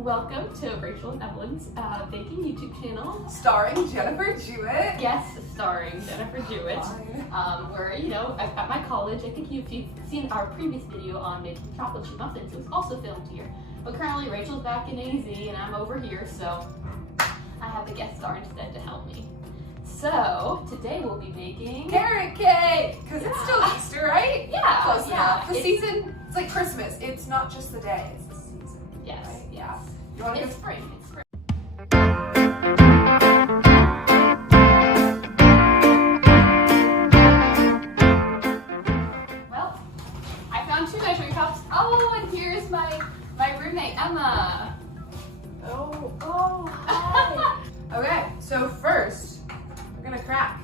Welcome to Rachel and Evelyn's baking YouTube channel. Starring Jennifer Jewett. Yes, starring Jennifer Jewett. Where, at my college, I think if you've seen our previous video on making chocolate chip muffins, it was also filmed here. But currently Rachel's back in AZ and I'm over here, so I have a guest star instead to help me. So, today we'll be making carrot cake! Because it's still Easter, right? Yeah. Close enough. The season, it's like Christmas. It's not just the day, it's the season. Yes, right? yes. You want to It's spring, it's spring. Well, I found 2 measuring cups. Oh, and here's my roommate, Emma. Hi. Okay, so first, we're going to crack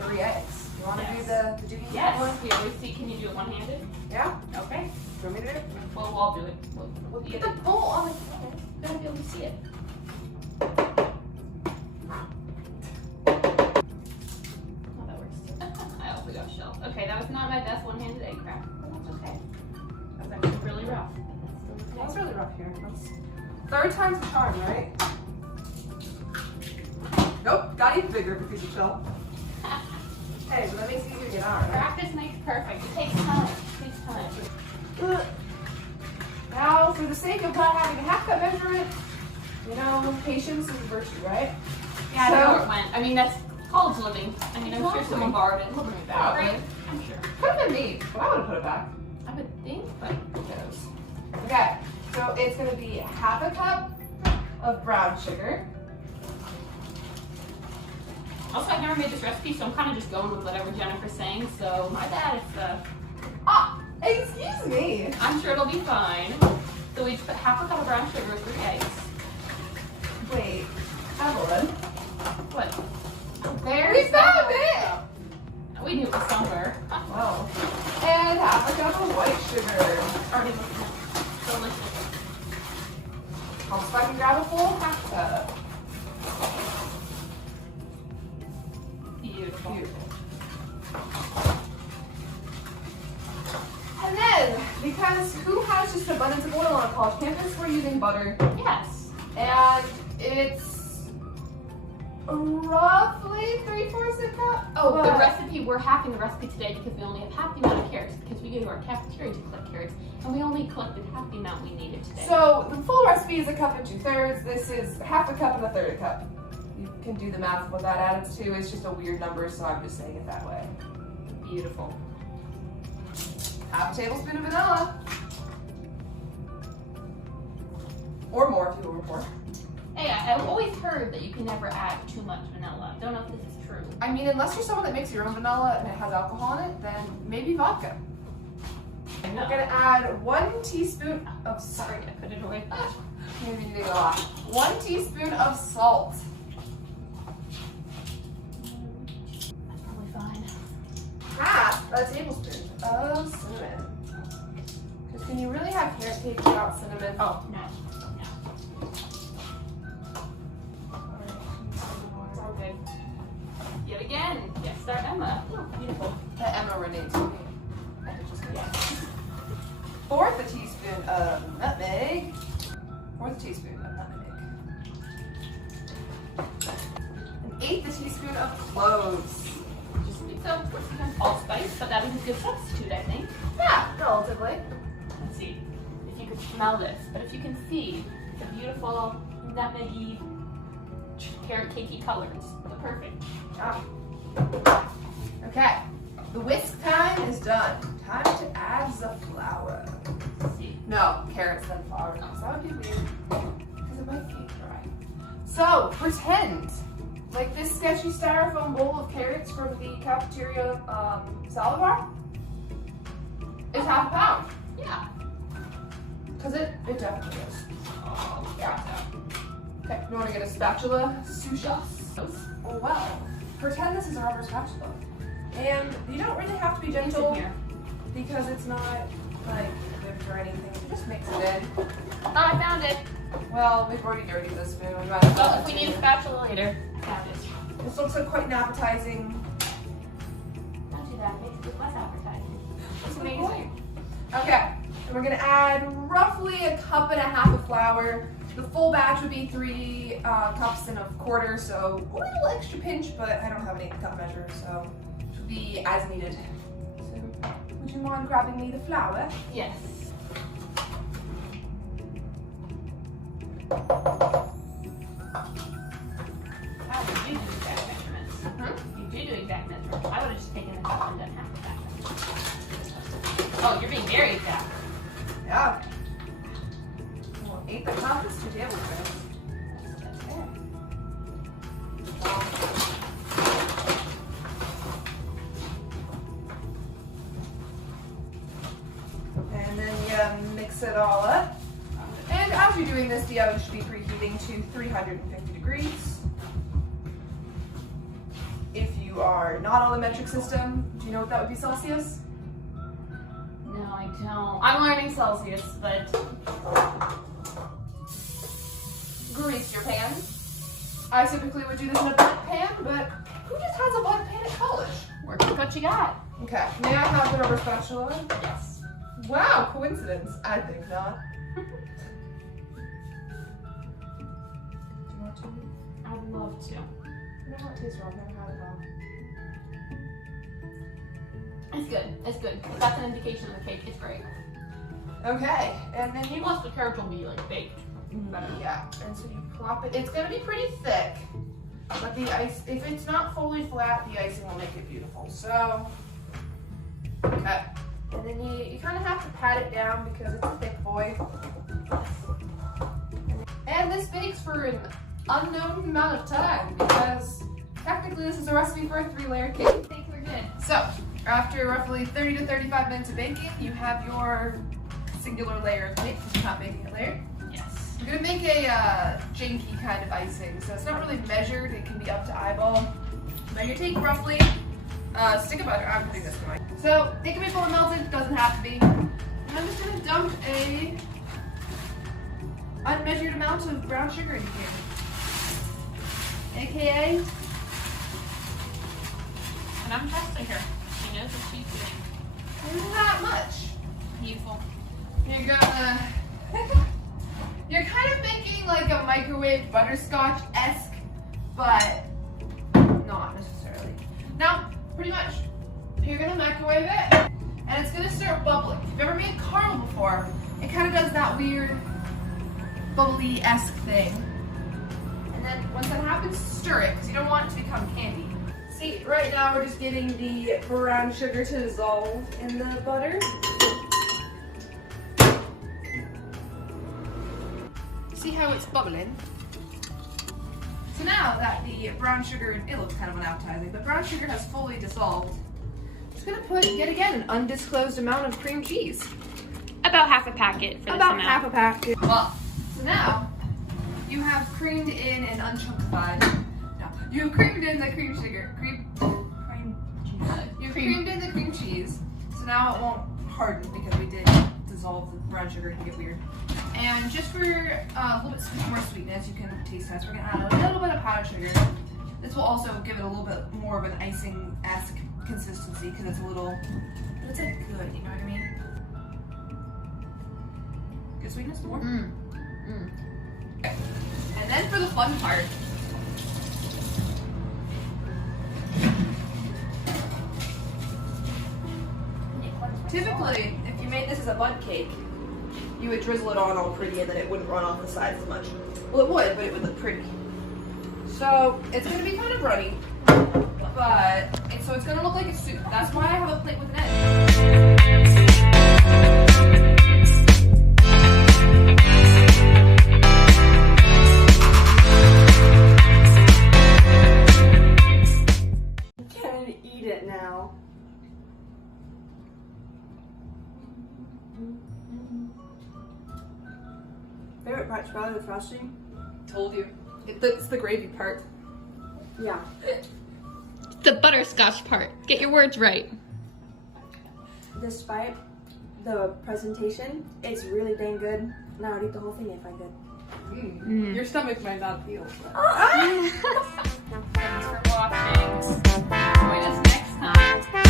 3 eggs. You want to do the duty? Yes. Here, let's see. Can you do it one-handed? Yeah? Okay. Do you want me to do it? Well, we'll all do it. We'll Get the bowl on the gotta be able to see it. Oh, that works too. I also got shelled. Okay, that was not my best one-handed egg crack, but that's okay. That was actually really rough. That's really rough here. Third time's the charm, right? Nope, got even bigger because you fell. Hey, but that makes it easier to get out, right? Practice makes perfect. It takes time. It takes time. Now, for the sake of not having a half cup measurement, patience is a virtue, right? Yeah, I don't know where it went. I mean, that's college living. I mean, I'm sure someone borrowed it. We'll bring it back, right? I'm sure. Could have been me, but I would have put it back. I would think, but who knows? Okay, so it's going to be half a cup of brown sugar. Also, I've never made this recipe, so I'm kind of just going with whatever Jennifer's saying, so my bad if, Excuse me. I'm sure it'll be fine. So we just put half a cup of brown sugar with 3 eggs. Wait, Evelyn. What? We found it! We knew it was somewhere. Wow. And half a cup of white sugar. Already looking at it. Delicious. I'll see if I can grab a full half cup. Beautiful. And then, because who has just abundance of oil on a college campus, we're using butter. Yes. And it's roughly 3/4 a cup. Oh, the recipe, we're halving the recipe today because we only have half the amount of carrots because we go to our cafeteria to collect carrots and we only collected half the amount we needed today. So the full recipe is a cup and 2/3. This is half a cup and a third a cup. You can do the math of what that adds to. It's just a weird number, so I'm just saying it that way. Beautiful. Half a tablespoon of vanilla. Or more if you were more. Hey, I've always heard that you can never add too much vanilla. Don't know if this is true. I mean, unless you're someone that makes your own vanilla and it has alcohol in it, then maybe vodka. We're gonna add 1 teaspoon of Sorry, I put it away. Maybe you need to go off. 1 teaspoon of salt. That's probably fine. Half a tablespoon of cinnamon. Because can you really have carrot cake without cinnamon? Oh, no. It's all good. Yet again, guest star Emma. Oh, beautiful. That Emma renamed to me. I could just guess. 1/4 teaspoon of nutmeg. 1/4 teaspoon of nutmeg. 1/8 teaspoon of cloves. So, allspice, but that is a good substitute, I think. Yeah, relatively. Let's see if you can smell this, but if you can see the beautiful nutmeggy, carrot cakey colors, they're perfect. Yeah. Okay, the whisk time is done. Time to add the flour. Let's see. No, carrots then flour. No, that would be weird because it might be dry. So pretend like this sketchy styrofoam bowl of carrots from the cafeteria salad bar is half a pound. Yeah. Because it definitely is. Oh, Yeah. Okay, you want to get a spatula, Susha? Oh, well, pretend this is a rubber spatula. And you don't really have to be gentle Here. because it's not like whipped or anything. You just mix it in. Oh, I found it. Well, we've already dirtied this spoon. We might as well. Well, if we need a spatula later, found it. This looks like quite an appetizing. Don't do that. It makes it look less appetizing. It's amazing. Okay, And we're gonna add roughly 1.5 cups of flour. The full batch would be 3 cups and a quarter, so a little extra pinch, but I don't have an 8 cup measure, so it should be as needed. So, would you mind grabbing me the flour? Yes. How did you do exact measurements? You do exact measurements. I would have just taken the cup and done half of that. Oh, you're being very exact. Yeah. Well, 8 cup is 2 tablespoons. That's fair. And then you mix it all up. And as you're doing this, the oven should be preheating to 350 degrees. If you are not on the metric system, do you know what that would be Celsius? No, I don't. I'm learning Celsius, but Grease your pan. I typically would do this in a blunt pan, but who just has a blunt pan at college? work with what you got. Okay, may I have the rubber spatula? Yes. Wow, coincidence. I think not. Do you want to? I'd love to. I know how it tastes wrong. I've never had it wrong. It's good. It's good. If that's an indication of the cake, it's great. Okay, and then you Plus the carrots will be like baked. yeah, and so you plop it. It's gonna be pretty thick, but the ice, if it's not fully flat, the icing will make it beautiful. So, okay, and then you kind of have to pat it down because it's a thick boy. And this bakes for an unknown amount of time because technically this is a recipe for a 3-layer cake. I think we're good. So, after roughly 30 to 35 minutes of baking, you have your singular layer of cake. It's not baking a layer. Yes. You're gonna make a janky kind of icing, so it's not really measured. It can be up to eyeball. Now you take roughly a stick of butter. I'm putting this in mine. So it can be fully melted. It doesn't have to be. And I'm just gonna dump a unmeasured amount of brown sugar in here, AKA. And I'm testing her. She knows what she's doing. Not much. Beautiful. You're gonna. You're kind of making like a microwave butterscotch-esque, but not necessarily. Now, pretty much, you're gonna microwave it, and it's gonna start bubbling. If you've ever made caramel before, it kind of does that weird bubbly-esque thing. And then once that happens, stir it, because you don't want it to become candy. See, right now we're just getting the brown sugar to dissolve in the butter. See how it's bubbling? So now that the brown sugar, it looks kind of unappetizing, but brown sugar has fully dissolved, I'm just gonna put, yet again, an undisclosed amount of cream cheese. About half a packet for this About amount. half a packet. Well, so now you have creamed in and unchunkified. No, you have creamed in the cream sugar. You've creamed in the cream cheese, so now it won't harden because we did dissolve the brown sugar and get weird. And just for a little bit more sweetness, you can taste test. We're gonna add a little bit of powdered sugar. This will also give it a little bit more of an icing-esque consistency because it's a little, but it's like good, you know what I mean? Good sweetness, more. Okay. And then for the fun part. Typically, if you made this as a bundt cake, you would drizzle it on all pretty and then it wouldn't run off the sides as much. Well, it would, but it would look pretty. So it's going to be kind of runny, but so it's going to look like a soup. That's why I have a plate with an edge. Can't eat it now. Favorite part, probably the frosting. Told you. It's the gravy part. Yeah. The butterscotch part. Get your words right. Despite the presentation, it's really dang good. Now I'd eat the whole thing if I could. Your stomach might not feel. Thanks for watching. Join us next time.